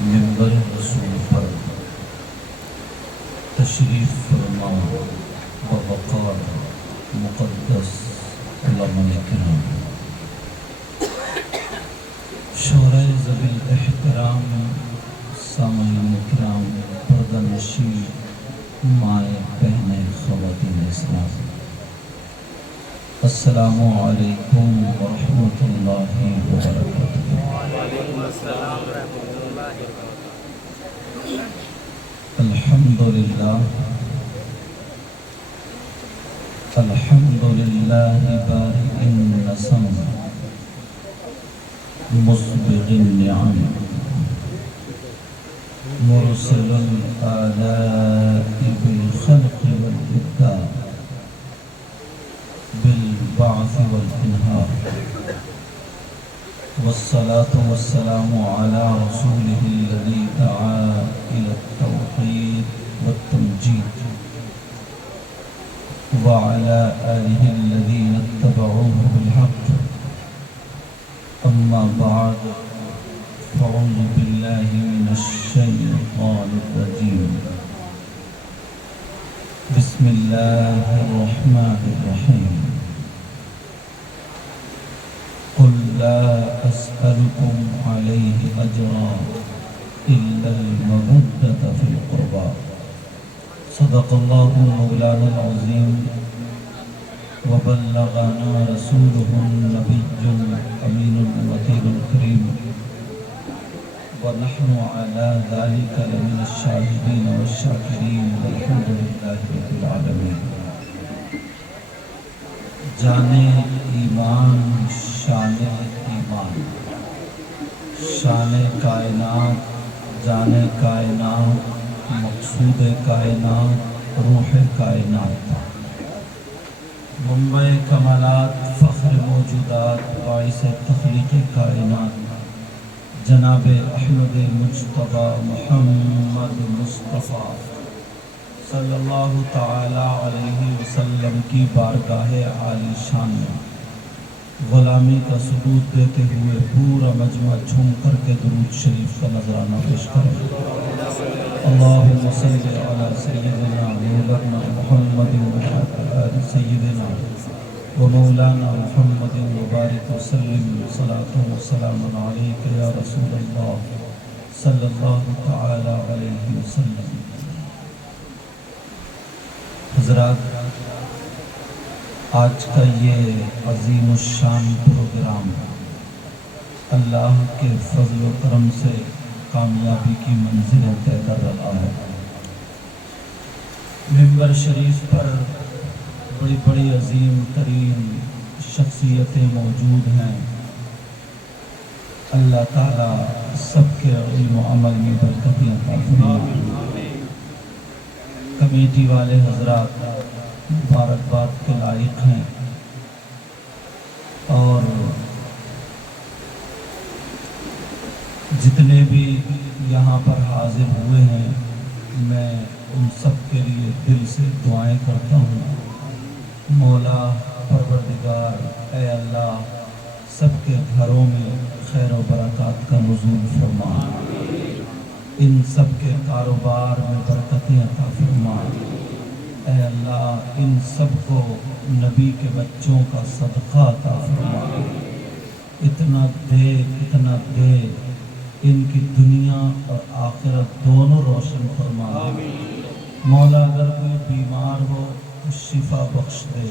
منبر رسول پر تشریف فرما بوقار مقدس علماء کرام، شورائے ذوی الاحترام، سامعین کرام، پردہ نشین، مائیں بہنیں، خواتین اسلام، السلام علیکم ورحمۃ اللہ وبرکاتہ۔ وعلیکم السلام ورحمۃ اللہ وبرکاتہ۔ الحمدللہ الحمدللہ بارئ النسم مسبغ النعم مرسل الآلاء بالخلق والإبداع بالبعث والإنهار، والصلاة والسلام على رسوله الذي دعا إلى التوحيد والتمجيد وعلى آله الذين اتبعوه بالحق، أما بعد، فأعوذ بالله من الشيطان الرجيم، بسم الله الرحمن الرحيم، قل لا أسألكم عليه أجرا إلا المودة في القربى، صدق الله مولانا العظيم، وبلغنا رسوله النبي الأمين الوكيل الكريم، ونحن على ذلك لمن الشاهدين والشاكرين، والحمد لله رب العالمين۔ جانے ایمان شان ایمان، شان کائنات، جانے کائنات، مقصود کائنات، روح کائنات، منبع کمالات، فخر موجودات، باعث تخلیق کائنات، جناب احمد مجتبی محمد مصطفیٰ صلی اللہ تعالی علیہ وسلم کی بارگاہ عالی شان میں غلامی کا ثبوت دیتے ہوئے پورا مجمع جھوم کر کے درود شریف کا نذرانہ پیش کریں۔ اللہم صلی علی سیدنا مولانا محمد وعلی سیدنا و مولانا محمد وبارک وسلم، صلاة و سلام علیک یا رسول اللہ صلی اللہ تعالی علیہ وسلم۔ حضرات، آج کا یہ عظیم الشان پروگرام اللہ کے فضل و کرم سے کامیابی کی منزلیں طے کر رہا ہے۔ منبر شریف پر بڑی بڑی عظیم ترین شخصیتیں موجود ہیں، اللہ تعالیٰ سب کے علم و عمل میں برکتیں عطا فرمائے۔ کمیٹی والے حضرات مبارکباد کے لائق ہیں، اور جتنے بھی یہاں پر حاضر ہوئے ہیں، میں ان سب کے لیے دل سے دعائیں کرتا ہوں۔ مولا پروردگار، اے اللہ، سب کے گھروں میں خیر و برکات کا نزول فرما، ان سب کے کاروبار میں برکتیں عطا فرما، اے اللہ ان سب کو نبی کے بچوں کا صدقہ عطا فرما، اتنا دے ان کی دنیا اور آخرت دونوں روشن فرما۔ مولا اگر کوئی بیمار ہو تو شفا بخش دے،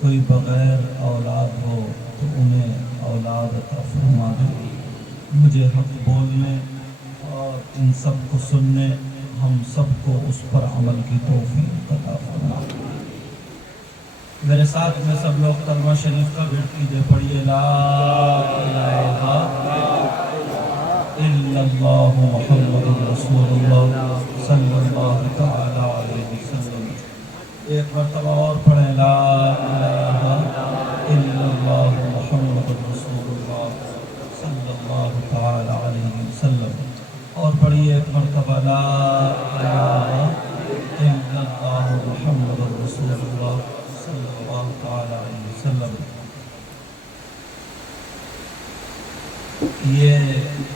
کوئی بغیر اولاد ہو تو انہیں اولاد عطا فرما دے۔ مجھے حق بولنے اور ان سب کو سننے، ہم سب کو اس پر عمل کی توفیق عطا فرما۔ میرے ساتھ میں سب لوگ کلمہ شریف کا گھٹ کیجئے، پڑھیے لا الہ الا اللہ محمد رسول اللہ صلی اللہ تعالی علیہ وسلم۔ ایک مرتبہ اور پڑھیں، لا الہ الا اللہ محمد رسول اللہ صلی اللہ تعالی علیہ وسلم۔ اور پڑھیے ایک مرتبہ، لا الہ الا اللہ محمد رسول اللہ صلی اللہ تعالی علیہ وسلم. یہ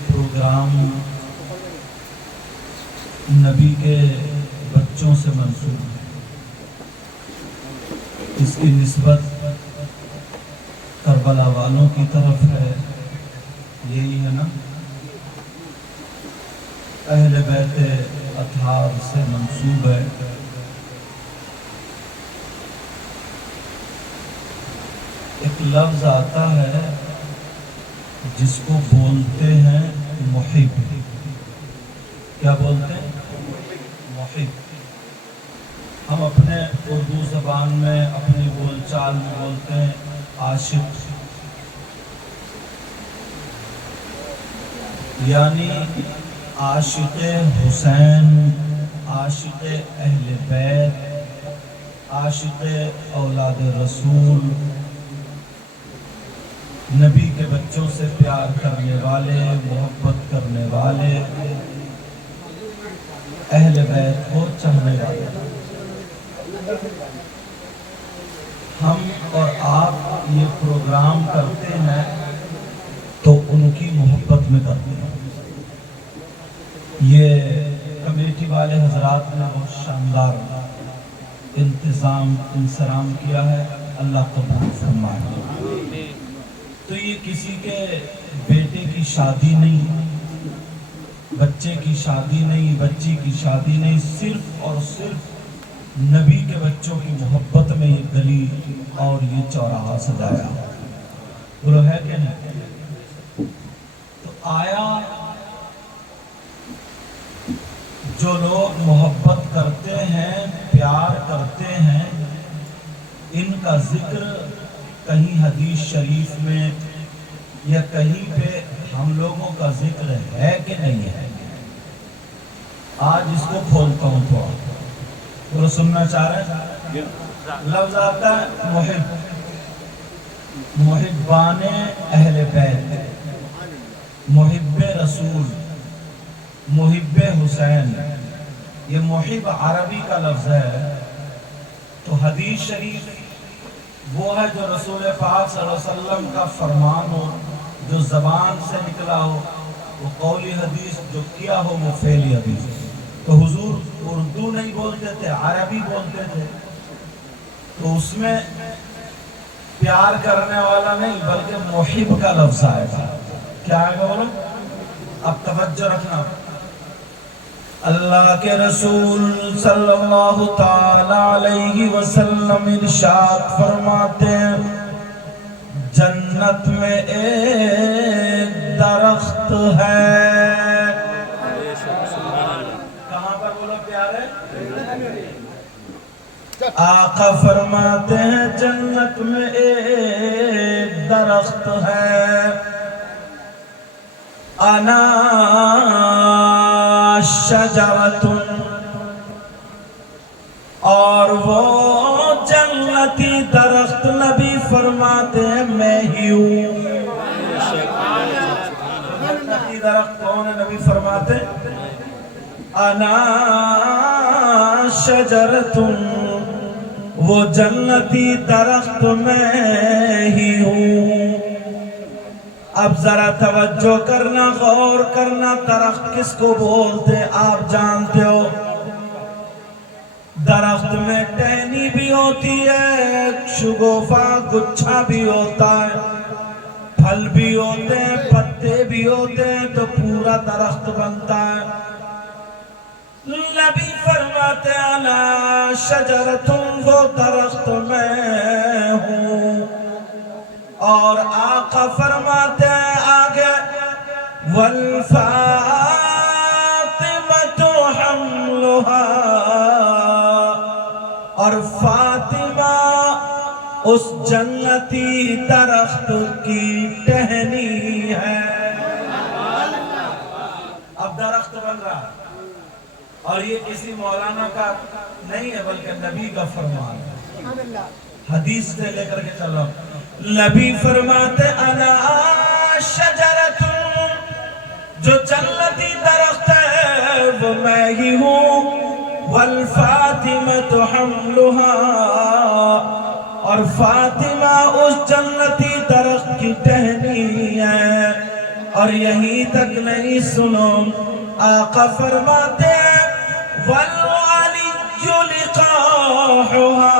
پروگرام نبی کے بچوں سے منسوب ہے. اس کی نسبت کربلا والوں کی طرف ہے. یہی ہے نا؟ اہل بیت اطہار سے منسوب ہے. ایک لفظ آتا ہے جس کو بولتے ہیں محب. کیا بولتے ہیں؟ محب. ہم اپنے اردو زبان میں اپنی بول چال میں بولتے ہیں عاشق. یعنی عاشق حسین، عاشق اہل بیت، عاشق اولاد رسول، نبی کے بچوں سے پیار کرنے والے، محبت کرنے والے، اہل بیت کو چاہنے والے. ہم اور آپ یہ پروگرام کرتے ہیں تو ان کی محبت میں کرتے ہیں. یہ کمیٹی والے حضرات نے بہت شاندار انتظام کیا ہے. اللہ قبول فرمائے. تو یہ کسی کے بیٹے کی شادی نہیں، بچے کی شادی نہیں، بچی کی شادی نہیں، صرف اور صرف نبی کے بچوں کی محبت میں یہ گلی اور یہ چوراہا سجایا. بولو ہے کہ نہیں؟ تو آیا جو لوگ محبت کرتے ہیں، پیار کرتے ہیں، ان کا ذکر کہیں حدیث شریف میں یا کہیں پہ ہم لوگوں کا ذکر ہے کہ نہیں ہے؟ آج اس کو کھولتا ہوں تھوڑا. وہ سننا چاہ رہے ہیں؟ لفظ آتا ہے محب. محبان اہل بیت، محب رسول، محب حسین. یہ محب عربی کا لفظ ہے. تو حدیث شریف وہ ہے جو رسول پاک صلی اللہ علیہ وسلم کا فرمان ہو، جو زبان سے نکلا ہو وہ قولی حدیث، جو کیا ہو وہ فعلی حدیث. تو حضور اردو نہیں بولتے تھے، عربی بولتے تھے. تو اس میں پیار کرنے والا نہیں بلکہ محب کا لفظ آئے گا. کیا آئے گا بولو؟ اب توجہ رکھنا. اللہ کے رسول صلی اللہ تعالی علیہ وسلم ارشاد فرماتے ہیں جنت میں ایک درخت ہے. کہاں پر بولو پیارے؟ آقا فرماتے ہیں جنت میں ایک درخت ہے، انا شجرۃ، اور وہ جنتی درخت نبی فرماتے ہیں میں ہی ہوں. جنتی درخت کون ہے؟ نبی فرماتے انا شجرۃ، وہ جنتی درخت میں ہی ہوں. اب ذرا توجہ کرنا، غور کرنا. درخت کس کو بولتے آپ جانتے ہو؟ درخت میں ٹہنی بھی ہوتی ہے، شگوفہ گچھا بھی ہوتا ہے، پھل بھی ہوتے ہیں، پتے بھی ہوتے ہیں، تو پورا درخت بنتا ہے. نبی فرماتے ہیں انا شجرۃ، وہ درخت میں ہوں. اور آقا فرماتے ہیں آگے والفاطمة حملها، اور فاطمہ اس جنتی درخت کی ٹہنی ہے. اب درخت بن رہا ہے اور یہ کسی مولانا کا نہیں ہے بلکہ نبی کا فرمان ہے. حدیث سے لے کر کے چلو. نبی فرماتے انا شجرۃ، جو جنتی درخت ہے وہ میں ہی ہوں. والفاطمة حملها، اور اور فاطمہ اس جنتی درخت کی ٹہنی ہے. اور یہیں تک نہیں سنو، آقا فرماتے ہیں وَالْعَلِيُّ لِقَاحُهَا،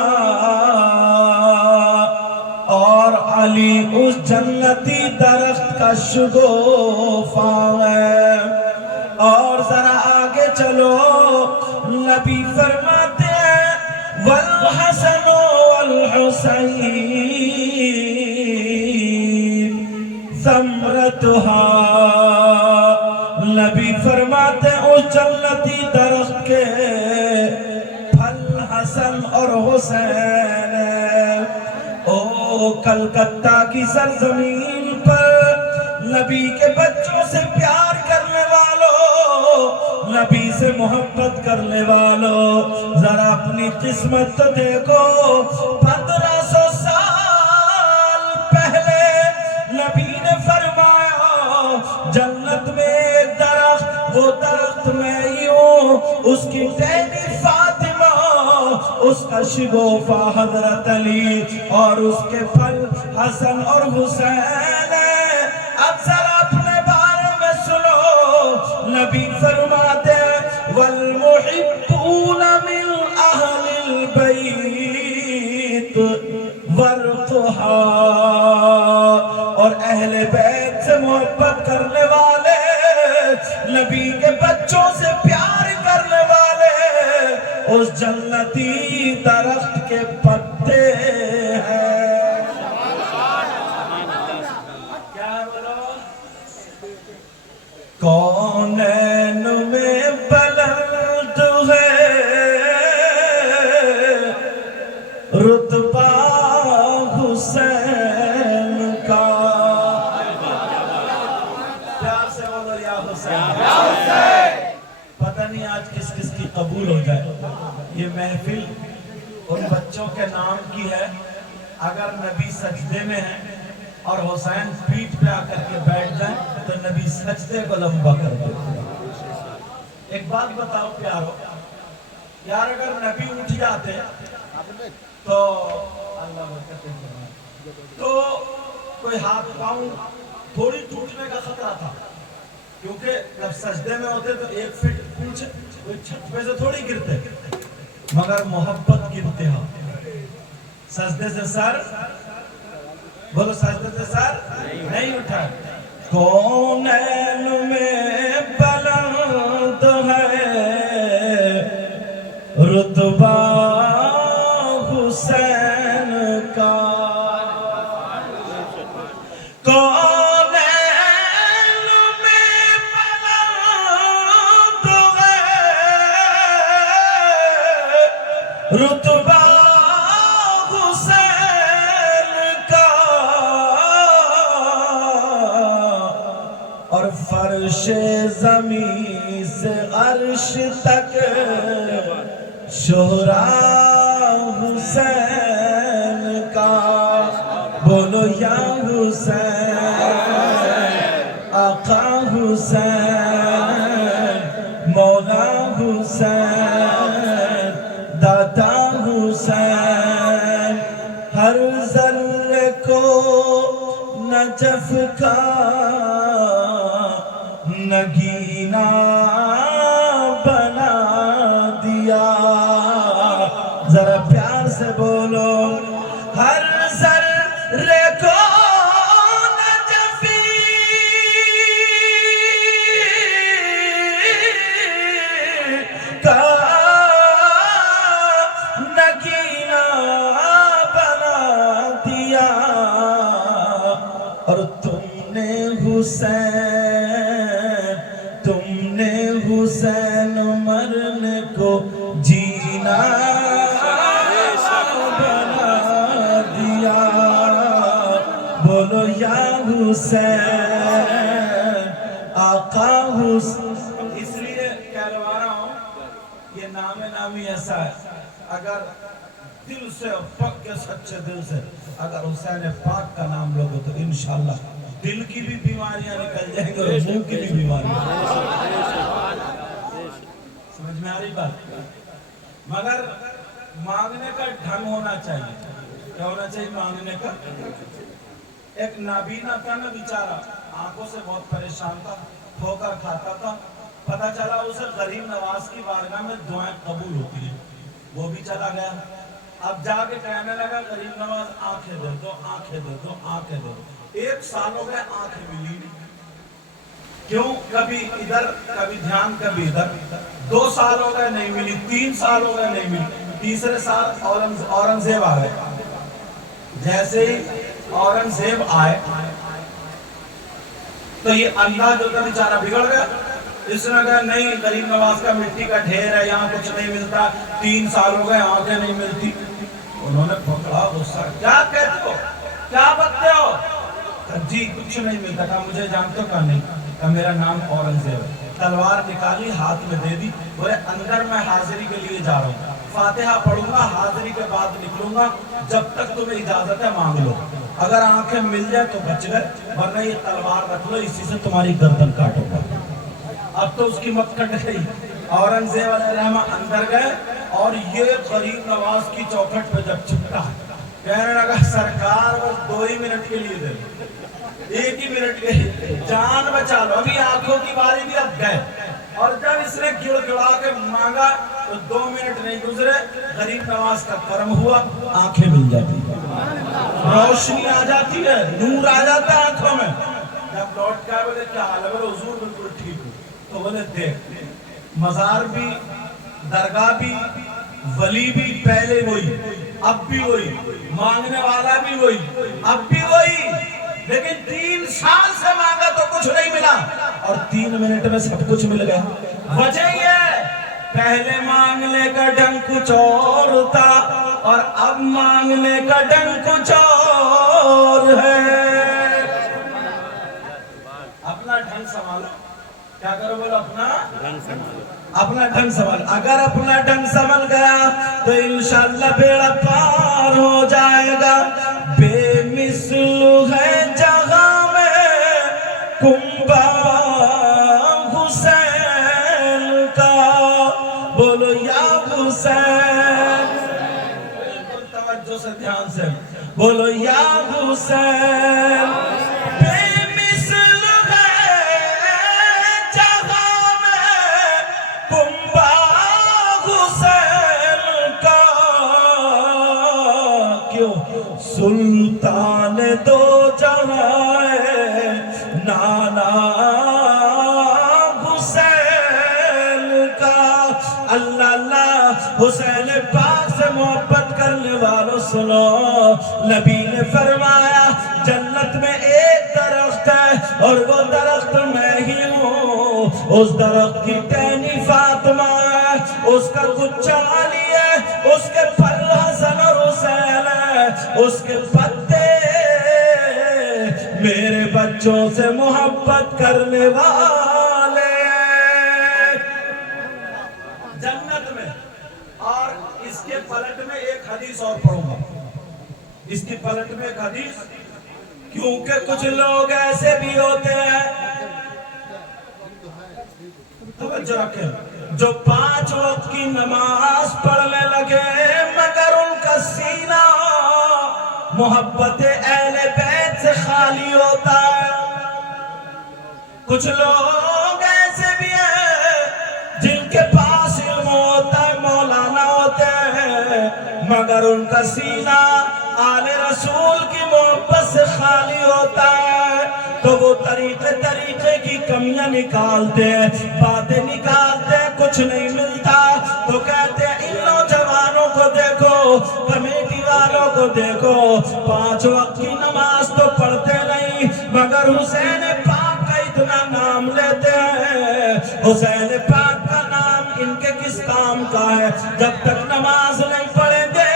اور علی اس جنتی درخت کا شگوفہ ہے. اور ذرا آگے چلو، نبی فرماتے ہیں وَالْحَسَنُ وَالْحُسَيْنُ ثَمْرَتُهَا، نبی فرماتے ہیں اس جنتی درخت کے پھل حسن اور حسین ہے. او کلکتہ کی سرزمین پر نبی کے بچوں سے پیار کرنے والوں، نبی سے محبت کرنے والوں، ذرا اپنی قسمت تو دیکھو. 1500 سال پہلے نبی نے فرمایا جنت میں ایک درخت، وہ درخت میں ہی ہوں، اس کی ٹہنی فاطمہ، اس کا شگوفہ حضرت علی، اور اس کے پھل حسن اور حسین ہے. اب ذرا اپنے بارے میں سنو، نبی فرماتے ہیں وَالْمُحِبُّونَ مِنْ أَهْلِ الْبَيْتِ وَرْقُهَا، اور اہل بیت سے محبت کرنے والے، نبی کے بچوں سے پیار کرنے والے اس جنتی درخت کے پتے ہیں. کیا بولو؟ کونین میں بلند ہے رتبہ حسین کا. پیار سے بولو یا حسین. پتہ نہیں آج کس کس کی قبول ہو جائے. یہ محفل ان بچوں کے نام کی ہے. اگر نبی سجدے میں ہیں اور حسین پیٹھ پہ آ کر کے بیٹھ جائیں تو نبی سجدے کو لمبا کر دیتے ہیں. ایک بات بتاؤ پیارو، یار اگر نبی اٹھ جاتے تو اللہ تو کوئی ہاتھ پاؤں تھوڑی ٹوٹنے کا خطرہ تھا، کیونکہ جب سجدے میں ہوتے تو 1 فٹ پیچھے کوئی چھت پہ سے تھوڑی گرتے، مگر محبت کی انتہا. سجدے سے سر بولو، سجدے سے سر نہیں اٹھا. کونین میں بلند ہے رتبہ حسین کا. کونین میں بلند ہے رتبہ حسین کا، اور فرش زمین سے عرش تک شہرا حسین کا. بولو یا حسین، آقا حسین، مولا حسین، دادا حسین. ہر ذرے کو نجف کا نگینا بنا دیا. ذرا پیار سے بولو، ہر ذرے کو نجفی کا نگینا بنا دیا. اور تم نے حسین مرنے کو جینا بنا دیا. بولو یا حسین، آقا حسین. اس لیے کہلوا رہا ہوں، یہ نام نامی ایسا ہے، اگر دل سے پکے سچے دل سے اگر حسین پاک کا نام لوگے تو انشاءاللہ دل کی بھی بیماریاں نکل جائیں گے اور منہ کی بھی بیماریاں. سمجھ میں آ رہی بات؟ مگر مانگنے کا ڈھنگ ہونا چاہیے. کیا ہونا چاہیے مانگنے کا؟ ایک نابینا تھا نا بیچارہ، آنکھوں سے بہت پریشان تھا، ٹھوکر کھاتا تھا، پتہ چلا اسے غریب نواز کی بارگاہ میں دعائیں قبول ہوتی ہیں، وہ بھی چلا گیا۔ اب جا کے کہنے لگا غریب نواز آنکھیں دے دو، آنکھیں دے دو، آنکھیں دے دو۔ 1 سال ہو گئے آنکھیں ملی نہیں، کیوں؟ کبھی ادھر کبھی دھیان کبھی ادھر۔ 2 سال ہو گئے نہیں ملی، 3 سال ہو گئے نہیں ملی، تیسرے سال اورنگزیب آ گئے۔ جیسے ہی اورنگزیب آئے تو یہ اللہ جو تھا بیچارہ بگڑ گیا، اس نے کہا نہیں، غریب نواز کا مٹی کا ڈھیر ہے، یہاں کچھ نہیں ملتا، 3 سال ہو گئے آنکھیں نہیں ملتی۔ انہوں نے پکڑا غصہ، کیا کہتے ہو، کیا بکتے ہو؟ جی کچھ نہیں ملتا۔ کہا مجھے جانتے ہو؟ کہا نہیں۔ کہا میرا نام اورنگزیب ہے۔ تلوار نکالی، ہاتھ میں دے دی، بولے اندر میں حاضری کے لیے جا رہا ہوں، فاتحہ پڑھوں گا، حاضری کے بعد نکلوں گا، جب تک تمہیں اجازت ہے مانگ لو، اگر آنکھیں مل جائے تو بچ گئے، ورنہ یہ تلوار رکھ لو، اسی سے تمہاری گردن کاٹو گا۔ اب تو اس کی مت کٹ گئی۔ اورنگزیب علیہ الرحمہ اندر گئے اور یہ غریب نواز کی چوکھٹ پہ جب چھپٹا، کہنے لگا سرکار بس 2 ہی منٹ کے لیے دے، 1 ہی منٹ کے لیے، جان بچا لو، ابھی آنکھوں کی باری بھی اب گئے۔ اور جب اس نے گڑ گڑا کے مانگا تو 2 منٹ نہیں گزرے، غریب نواز کا کرم ہوا، آنکھیں مل جاتی، روشنی آ جاتی ہے، نور آ جاتا ہے آنکھوں میں۔ جب لوٹ کے بولے کیا حال ہے؟ بولے حضور بالکل ٹھیک ہوں۔ تو بولے دیکھ، مزار بھی، درگاہ بھی، ولی بھی پہلے وہی، اب بھی وہی، مانگنے والا بھی وہی، اب بھی وہی، لیکن 3 سال سے مانگا تو کچھ نہیں ملا اور 3 منٹ میں سب کچھ مل گیا۔ وجہ یہ ہے، پہلے مانگنے کا ڈھنگ کچھ اور تھا اور اب مانگنے کا ڈھنگ کچھ اور ہے۔ اپنا ڈھنگ سنبھالو، کیا کرو بولو؟ اپنا ڈھنگ سنبھال۔ اگر اپنا ڈھنگ سنبھل گیا تو انشاءاللہ بیڑا پار ہو جائے گا۔ بے مثل ہے جہاں میں کنبہ حسین کا، بولو یا حسین، بالکل توجہ سے دھیان سے بولو یا حسین۔ سلطان دو جہاں نانا حسین کا۔ اللہ اللہ، حسین پاک سے محبت کرنے والوں سنو، نبی نے فرمایا جنت میں ایک درخت ہے اور وہ درخت میں ہی ہوں، اس درخت کی ٹہنی فاطمہ ہے، اس کا گچھا علی ہے، اس کے پھل حسن اور حسین ہے، اس کے پتے میرے بچوں سے محبت کرنے والے جنت میں۔ اور اس کے پلٹ میں ایک حدیث اور پڑھوں گا، اس کی پلٹ میں ایک حدیث، کیونکہ کچھ لوگ ایسے بھی ہوتے ہیں، توجہ رکھیں، جو 5 وقت کی نماز پڑھنے لگے مگر ان کا سینہ محبت اہل بیت سے خالی ہوتا ہے۔ کچھ لوگ ایسے بھی ہیں جن کے پاس علم ہوتا ہے، مولانا ہوتے ہیں، مگر ان کا سینہ آل رسول کی محبت سے خالی ہوتا ہے، تو وہ طریقے کی کمیاں نکالتے ہیں، باتیں نکالتے ہیں، کچھ نہیں ملتا تو کہتے ہیں ان نوجوانوں کو دیکھو، کمیٹی والوں کو دیکھو، 5 وقت کی نماز تو پڑھتے نہیں مگر حسین پاک کا اتنا نام لیتے ہیں۔ حسین پاک کا نام ان کے کس کام کا ہے؟ جب تک نماز نہیں پڑھیں گے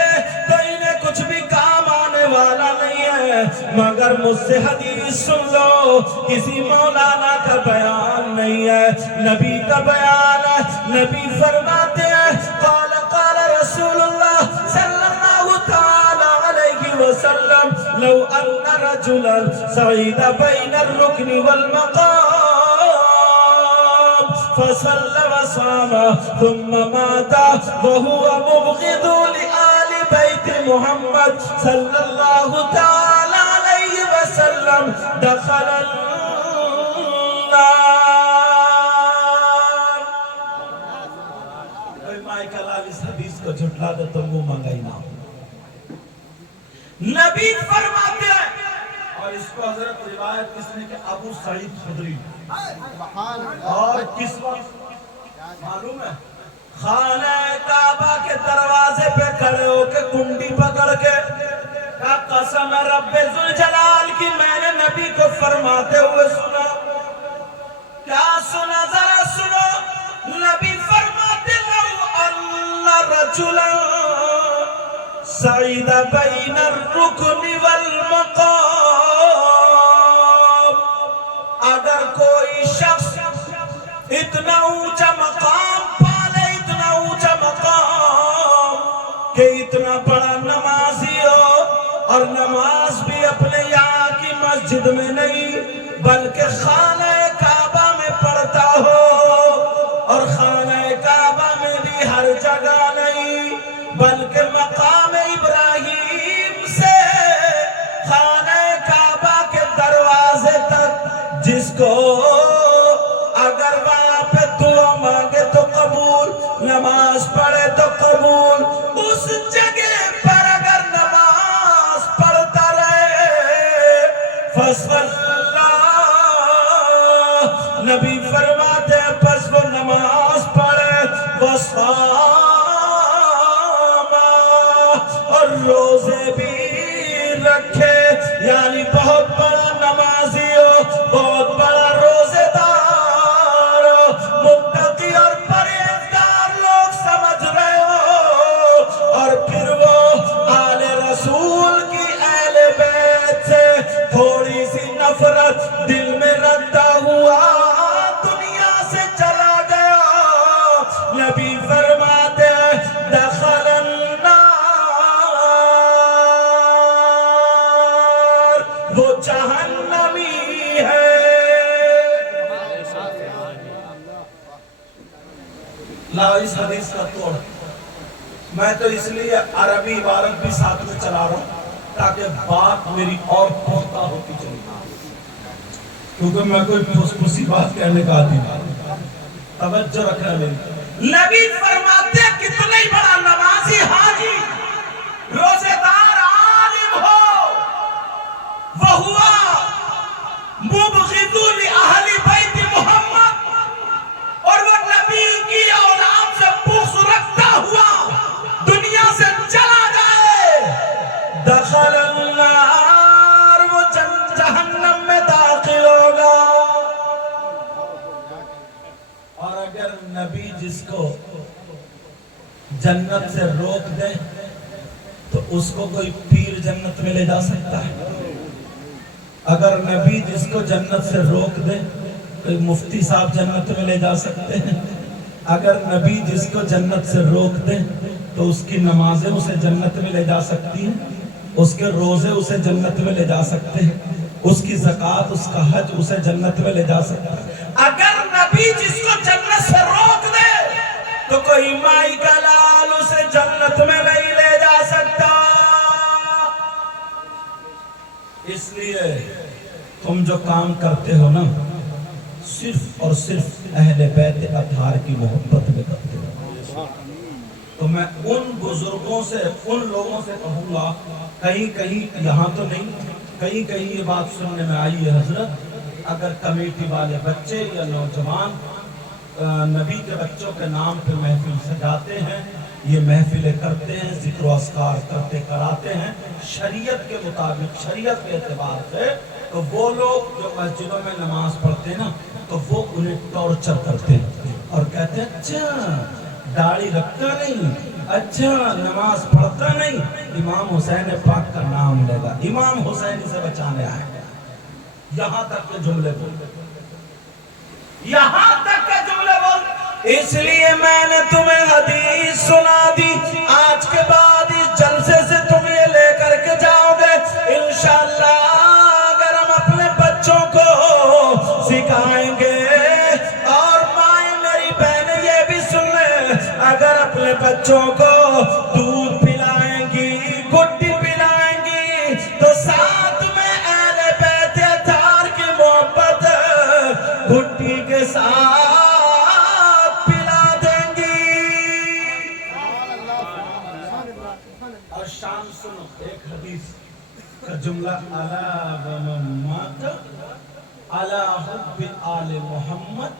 تو انہیں کچھ بھی کام آنے والا نہیں ہے۔ مگر مجھ سے حدیث سن لو، کسی مولانا کا بیان نہیں ہے، نبی کا بیان ہے۔ نبی فرماتے ہیں قال قال رسول اللہ صلی اللہ تعالی علیہ وسلم لو ان رجلا صعید بین الرکن والمقام فصلى وصام ثم مات وهو مبغض لآل بیت محمد صلی اللہ تعالی علیہ وسلم دخل النار. کوئی مائیکل آل اس حدیث کو جھٹلا دے تو وہ منگائی نہ. نبی فرماتے ہیں، اور اس کو حضرت روایت کس نے کہ ابو سعید خدری، اور کس وقت معلوم ہے خانہ کعبہ کے دروازے پہ کھڑے ہو کے کنڈی پکڑ کے کہا قسم رب ذوالجلال کی میں نے نبی کو فرماتے ہوئے سنا. کیا سنا؟ ذرا سنو. نبی فرماتے لو ان رجلا سعید بین الرکن والمقام، اگر کوئی شخص اتنا اونچا مقام پالے، اتنا اونچا مقام کہ اتنا بڑا نمازی ہو، اور نماز بھی اپنے یہاں کی مسجد میں نہیں بلکہ خانہ کعبہ میں پڑھتا ہو، اور خانہ کعبہ میں بھی ہر جگہ نہیں بلکہ مقام ابراہیم سے خانہ کعبہ کے دروازے تک، جس کو اگر وہاں پہ دعا مانگے تو قبول، نماز پڑھے تو قبول، اس جگہ پر اگر نماز پڑھتا رہے فَصَلَّى، نبی فرماتے ہیں پس وہ نماز پڑھے، وَصَامَ، اور روزے بھی رکھے، یعنی بہت بڑا نمازی ہو، بہت بڑا روزے دار ہو، متقی اور پرہیزگار لوگ سمجھ رہے ہو، اور پھر وہ آل رسول کی اہل بیت سے تھوڑی سی نفرت دل میں رکھتا ہوا دنیا سے چلا گیا. نبی فرماتے ہیں دخل النار، وہ جہنمی ہے. لا اس حدیث کا توڑ. میں تو اس لیے عربی عبارت بھی ساتھ میں چلا رہا ہوں تاکہ بات میری اور پختہ ہوتی چلی، کیونکہ میں کوئی پھسی بات کہنے کا عادی نہیں. توجہ رکھنا میری. نبی فرماتے ہیں کتنا ہی بڑا نمازی، حاجی، روزے دار، عالم ہو، وَهُوَ مُبْغِضٌ لِأَهْلِ بَيْتِ محمد، اور وہ نبی کی اولاد سے بغض رکھتا ہوا دنیا سے چلا جائے، دخل النار، وہ جہنم میں داخل ہوگا. اور اگر نبی جس کو جنت سے روک دے تو اس کو کوئی پیر جنت میں لے جا سکتا ہے؟ اگر نبی جس کو جنت سے روک دے کوئی مفتی صاحب جنت میں لے جا سکتے ہیں؟ اگر نبی جس کو جنت سے روک دے تو اس کی نمازیں اسے جنت میں لے جا سکتی ہیں، اس کے روزے اسے جنت میں لے جا سکتے ہیں، اس کی زکوٰۃ، اس کا حج اسے جنت میں لے جا سکتا ہے. اگر نبی جس کو جنت سے روک دے تو کوئی مائی کا لال اسے جنت میں نہیں لے جا سکتا. اس لیے تم جو کام کرتے ہو نا صرف اور صرف اہل بیت اطہار کی محبت میں کرتے ہو. تو میں ان بزرگوں سے، ان لوگوں سے کہوں گا، کہیں کہیں یہاں تو نہیں، کہیں کہیں یہ بات سننے میں آئی ہے حضرت، اگر کمیٹی والے بچے یا نوجوان نبی کے بچوں کے نام پہ محفل سجاتے ہیں، یہ محفلیں کرتے ہیں، ذکر و اذکار کرتے کراتے ہیں شریعت کے مطابق، شریعت کے اعتبار سے، تو وہ لوگ جو مسجدوں میں نماز پڑھتے ہیں نا تو وہ انہیں ٹارچر کرتے ہیں اور کہتے ہیں اچھا داڑھی رکھتا نہیں، اچھا نماز پڑھتا نہیں، امام حسین پاک کا نام لے گا، امام حسین سے بچانے آئے. یہاں تک کے جملے بول، یہاں تک کے جملے بول. اس لیے میں نے تمہیں حدیث سنا دی، آج کے بعد اس جلسے سے تم یہ لے کر کے جاؤ گے انشاءاللہ. اگر ہم اپنے بچوں کو سکھائیں گے، اور مائیں میری بہنیں یہ بھی سن لیں، اگر اپنے بچوں کو دودھ پلائیں گی کا جملہ الا ومن مات علی حب آل محمد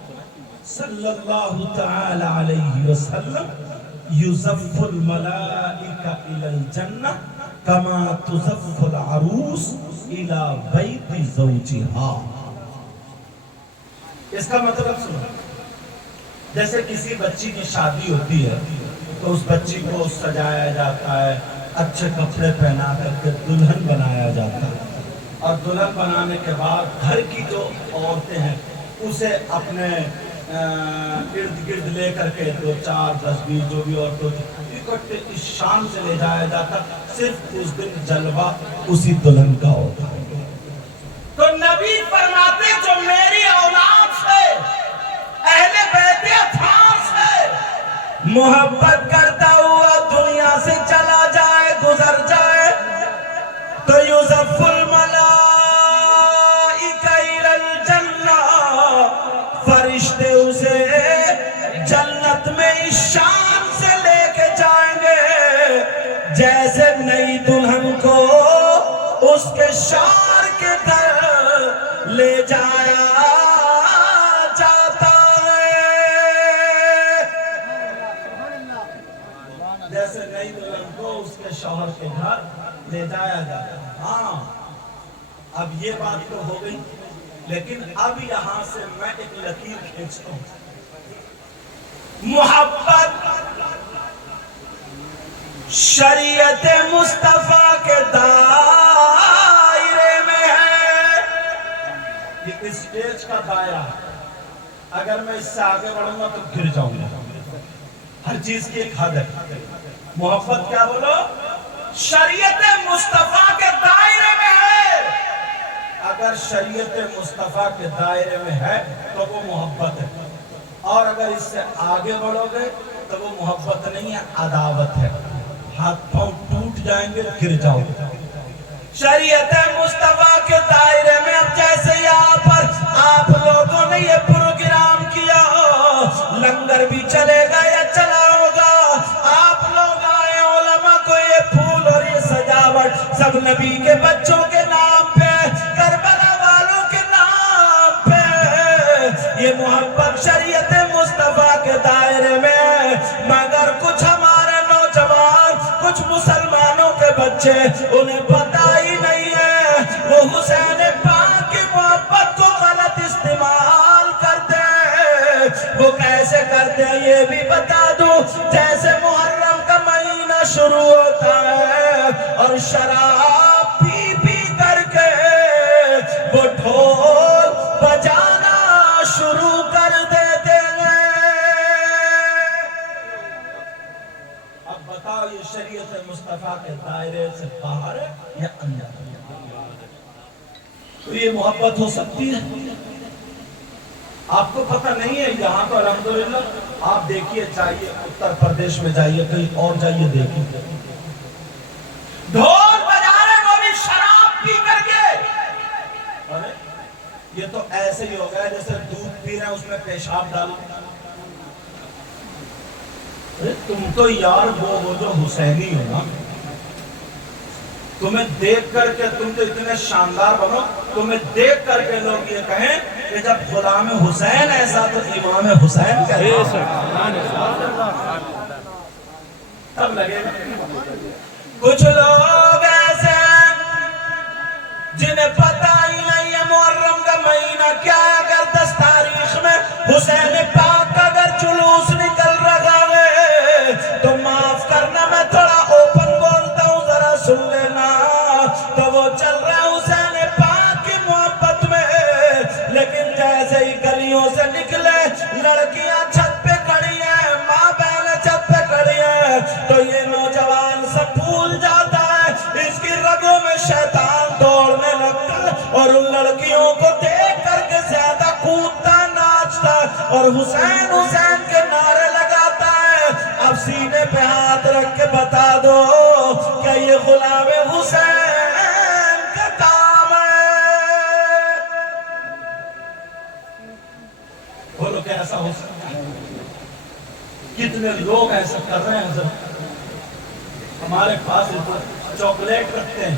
صلی اللہ تعالی علیہ وسلم یزف الملائکہ الی الجنہ کما تزف العروس الی بیت زوجہا. اس کا مطلب سنو، جیسے کسی بچی کی شادی ہوتی ہے تو اس بچی کو سجایا جاتا ہے، اچھے کپڑے پہنا کر کے دلہن بنایا جاتا ہے، اور دلہن بنانے کے بعد گھر کی جو عورتیں ہیں اسے اپنے ارد گرد لے کر کے 2 4 10 20 جو بھی عورتوں اکٹھے اس شان سے لے جایا جاتا. صرف اس دن جلوہ اسی دلہن کا ہوتا ہے. تو نبی فرماتے جو میری اولاد سے، اہل بیت اطہار سے محبت کرتا ہوا دنیا سے چلا جائے، گزر جائے، تو یوسف الملائکہ الی الجنہ، فرشتے اسے جنت میں اس شان سے لے کے جائیں گے جیسے نئی دلہن کو اس کے شوہر کے گھر لے جایا جاتا ہے. جیسے نئی دلہن کو اس کے شوہر کے گھر لے جایا جاتا ہے. ہاں اب یہ بات تو ہو گئی، لیکن اب یہاں سے میں ایک لکیر کھینچتا ہوں. محبت شریعت مصطفیٰ کے دائرے میں ہے. یہ اسٹیج کا دائرہ ہے، اگر میں اس سے آگے بڑھوں گا تو گر جاؤں گا. ہر چیز کی ایک حد ہے. محبت کیا بولو؟ شریعت مصطفیٰ کے دائرے میں ہے. اگر شریعت مصطفیٰ کے دائرے میں ہے تو وہ محبت ہے، اور اگر اس سے آگے بڑھو گے تو وہ محبت نہیں ہے، عداوت ہے. ہاتھ پاؤں ٹوٹ جائیں گے، گر جاؤ گے. شریعت مصطفیٰ کے دائرے میں اب جیسے یہاں پر آپ لوگوں نے یہ پروگرام کیا، لنگر بھی چلے گا یا چلا ہوگا، آپ لوگ آئے، علماء کو یہ پھول اور یہ سجاوٹ سب نبی کے بچوں کے نام پہ، کربلا والوں کے نام پہ. یہ محبت شریعت مصطفیٰ کے دائرے میں، مگر کچھ ہمارے نوجوان، کچھ مسلمانوں کے بچے، انہیں پتہ ہی نہیں ہے. وہ حسین پاک کی محبت کو غلط استعمال کرتے ہیں. وہ کیسے کرتے ہیں یہ بھی بتا دوں. جیسے محرم کا مہینہ شروع ہوتا ہے اور شراب پی پی کر کے وہ ڈھول بجانا شروع کر دیتے ہیں. اب بتاؤ یہ شریعت مصطفیٰ کے دائرے سے باہر ہے یا اندر؟ تو یہ محبت ہو سکتی ہے؟ آپ کو پتہ نہیں ہے. یہاں تو الحمدللہ آپ دیکھیے، چاہیے اتر پردیش میں جائیے، کہیں اور جائیے، دیکھیے ڈھول بجا رہے وہ بھی شراب پی کر کے. ارے یہ تو ایسے ہی ہو گیا جیسے دودھ پی رہے ہیں اس میں پیشاب ڈالو. تم تو یار وہ جو حسینی ہو نا، تمہیں دیکھ کر کے تم تو اتنے شاندار بنو، تمہیں دیکھ کر کے لوگ یہ کہیں کہ جب غلام حسین ایسا تو امام حسین کیسا، تب لگے گا. کچھ لوگ ایسے جنہیں پتہ ہی نہیں ہے محرم کا مہینہ کیا ہے. اگر 10 تاریخ میں حسین پاک کا اگر جلوس نکل رہا ہے تو معاف کرنا، میں تھوڑا اوپن بولتا ہوں، ذرا سن لینا. تو وہ چل رہا ہے حسین پاک کی محبت میں، لیکن جیسے ہی گلیوں سے نکلے، لڑکیاں چھت پہ کھڑی ہیں، ماں بہنیں چھت پہ کھڑی ہیں، تو یہ نوجوان سب بھول جاتا ہے. اس کی رگوں میں شیطان دوڑنے لگتا ہے اور ان لڑکیوں کو دیکھ کر کے زیادہ کودتا، ناچتا اور حسین حسین کے نعرے لگاتا ہے. اب سینے پہ ہاتھ رکھ کے بتا دو کہ یہ غلام حسین کا کام ہے. بولو کہ ایسا ہو سکتا ہے؟ کتنے لوگ ایسا کر رہے ہیں. حضرت ہمارے پاس چاکلیٹ رکھتے ہیں،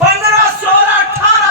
15, 16, 18